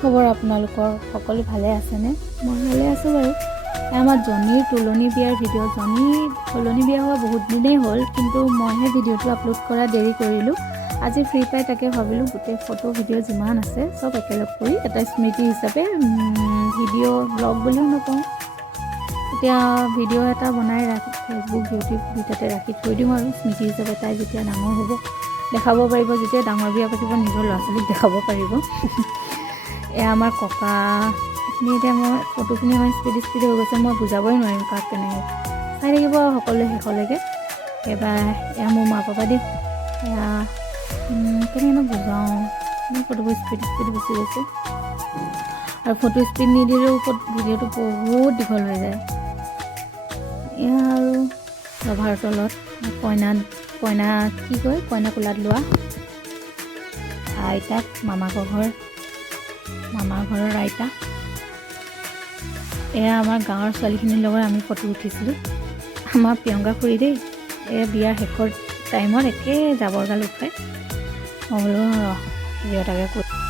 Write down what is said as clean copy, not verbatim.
খবৰ আপোনালোকৰ সকলো ভালে আছেনে? মই ভালে আছোঁ বাৰু। আমাৰ জনীৰ তুলনি বিয়াৰ ভিডিঅ', জনীৰ তুলনি বিয়া হোৱা বহুত দিনেই হ'ল, কিন্তু মইহে ভিডিঅ'টো আপলোড কৰা দেৰি কৰিলোঁ। আজি ফ্ৰী পাই তাকে ভাবিলোঁ গোটেই ফটো ভিডিঅ' যিমান আছে চব একেলগ কৰি এটা স্মৃতি হিচাপে ভিডিঅ' ব্লগ বুলিও নকওঁ, এতিয়া ভিডিঅ' এটা বনাই ৰাখি ফেচবুক ইউটিউব দুটাতে ৰাখি থৈ দিওঁ আৰু স্মৃতি হিচাপে। তাই যেতিয়া ডাঙৰ হ'ব দেখাব পাৰিব, যেতিয়া ডাঙৰ বিয়া পাতিব নিজৰ ল'ৰা ছোৱালীক দেখাব পাৰিব। এয়া আমাৰ ককা, এইখিনি এতিয়া মই ফটোখিনি ইমান স্পীড হৈ গৈছে, মই বুজাবই নোৱাৰিম কাক কেনেকৈ। চাই থাকিব সকলোৱে শেষলৈকে। এবাৰ এয়া মোৰ মা পাপা দেই, এয়া কেনেকৈ বুজাওঁ, ইমান ফটোবোৰ স্পীড গুচি গৈছে। আৰু ফটো স্পীড নিদিলেও ভিডিঅ'টো বহুত দীঘল হৈ যায়। এয়া আৰু ৰভাৰ তলত কইনা কি কয়, কইনা কোলাত লোৱা আইতাক, মামাৰ ঘৰৰ আইতা। এয়া আমাৰ গাঁৱৰ ছোৱালীখিনিৰ লগত আমি ফটো উঠিছিলোঁ। আমাৰ প্ৰিয়ংকা খুৰী দেই, এয়া বিয়াৰ শেষৰ টাইমত একে জাবৰ গাল উঠাই। মই বোলো ভিডিঅ' এটাকে কৰি